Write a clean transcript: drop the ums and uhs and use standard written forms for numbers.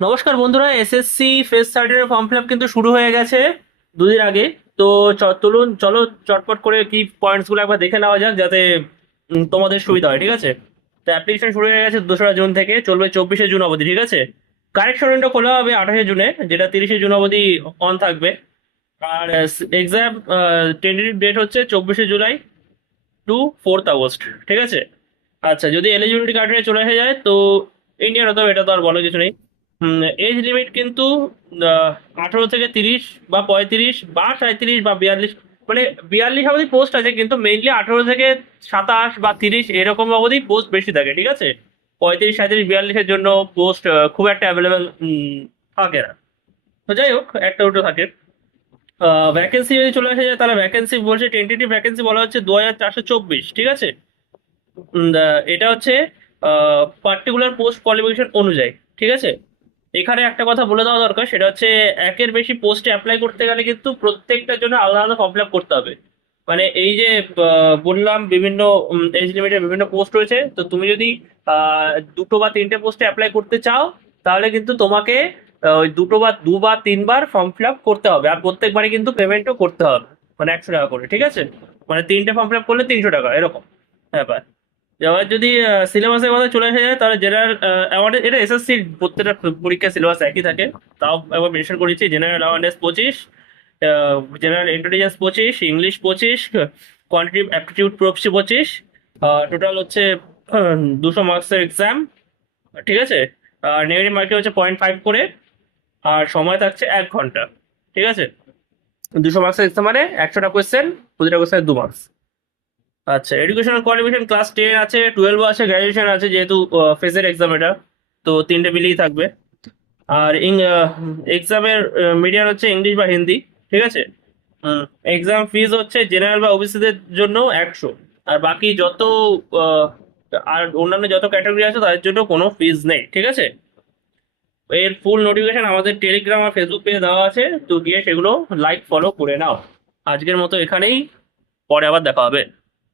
নমস্কার বন্ধুরা, SSC face certificate form fill up কিন্তু শুরু হয়ে গেছে দুদিন আগে। তো চলো চটপট করে কি পয়েন্টস গুলো একবার দেখে নেওয়া যাক, যাতে তোমাদের সুবিধা হয়। ঠিক আছে, তো অ্যাপ্লিকেশন শুরু হয়ে গেছে 2রা জুন থেকে, চলবে 24শে জুন অবধি। ঠিক আছে, কারেকশন উইন্ডো খোলা হবে 28শে জুনে, যেটা 30শে জুন অবধি অন থাকবে। আর এক্সাম টেন্টেটিভ ডেট হচ্ছে 24শে জুলাই টু 4th আগস্ট। ঠিক আছে। আচ্ছা, যদি এলিজিবিলিটি ক্রাইটেরিয়া চলে এসে যায় তো ইন্ডিয়ান হতে হবে, এটা তো আর বলার কিছু নেই। এজ লিমিট কিন্তু 18 থেকে 30 বা 35 বা 37 বা 42, মানে 42 অবধি পোস্ট আছে, কিন্তু মেইনলি 18 থেকে 27 বা 30 এরকম অবধি পোস্ট বেশি থাকে। ঠিক আছে, 35, 37, 42-এর জন্য পোস্ট খুব একটা অ্যাভেলেবেল থাকে না। তো যাই হোক, একটা দুটো থাকে। ভ্যাকেন্সি যদি চলে আসে যায়, তাহলে ভ্যাকেন্সি বলছে, টেন্টেটিভ ভ্যাকেন্সি বলা হচ্ছে 2424। ঠিক আছে। এটা হচ্ছে পার্টিকুলার পোস্ট কোয়ালিফিকেশন অনুযায়ী। ঠিক আছে, এখানে একটা কথা বলে দেওয়া দরকার, সেটা হচ্ছে একের বেশি পোস্টে অ্যাপ্লাই করতে গেলে কিন্তু প্রত্যেকটার জন্য আলাদা আলাদা ফর্ম ফিল আপ করতে হবে। মানে এই যে বললাম, বিভিন্ন এজ লিমিটের বিভিন্ন পোস্ট রয়েছে, তো তুমি যদি দুটো বা তিনটে পোস্টে অ্যাপ্লাই করতে চাও, তাহলে কিন্তু তোমাকে ওই দুটো বা 2 বা 3 বার ফর্ম ফিল আপ করতে হবে, আর প্রত্যেকবারই কিন্তু পেমেন্টও করতে হবে, মানে 100 টাকা করে। ঠিক আছে, মানে তিনটে ফর্ম ফিল আপ করলে 300 টাকা, এরকম ব্যাপার। এবার যদি সিলেবাসের কথা চলে আসা যায়, তাহলে জেনারেল অ্যাওয়ারনেস, এটা এসএসসি প্রত্যেকটা পরীক্ষার সিলেবাস একই থাকে। তাও একবার মেনশন করেছি, general awareness 25, general intelligence 25, English 25, quantitative aptitude প্রপসি 25। টোটাল হচ্ছে 200 মার্কসের এক্সাম। ঠিক আছে, আর নেগেটিভ মার্কে হচ্ছে 0.5 করে, আর সময় থাকছে 1 ঘন্টা। ঠিক আছে, 200 মার্কসের এক্সাম মানে 100টা কোয়েশ্চেন, প্রতিটা কোয়েশ্চেন 2 মার্কস। আচ্ছা, এডুকেশনাল কোয়ালিফিকেশন ক্লাস 10 আছে, 12 আছে, গ্র্যাজুয়েশন আছে, যেহেতু ফেজের এক্সাম এটা, তো তিনটে মিলিয়ে থাকবে। আর এক্সামের মিডিয়াম হচ্ছে ইংলিশ বা হিন্দি। ঠিক আছে। এক্সাম ফিজ হচ্ছে জেনারেল বা ওবিসিদের জন্য 100, আর বাকি যত আহ, আর অন্যান্য যত ক্যাটাগরি আছে তাদের জন্য কোনো ফিজ নেই। ঠিক আছে, এর ফুল নোটিফিকেশন আমাদের টেলিগ্রাম আর ফেসবুক পেজে দেওয়া আছে, তো গিয়ে সেগুলো লাইক ফলো করে নাও। আজকের মতো এখানেই, পরে আবার দেখা হবে।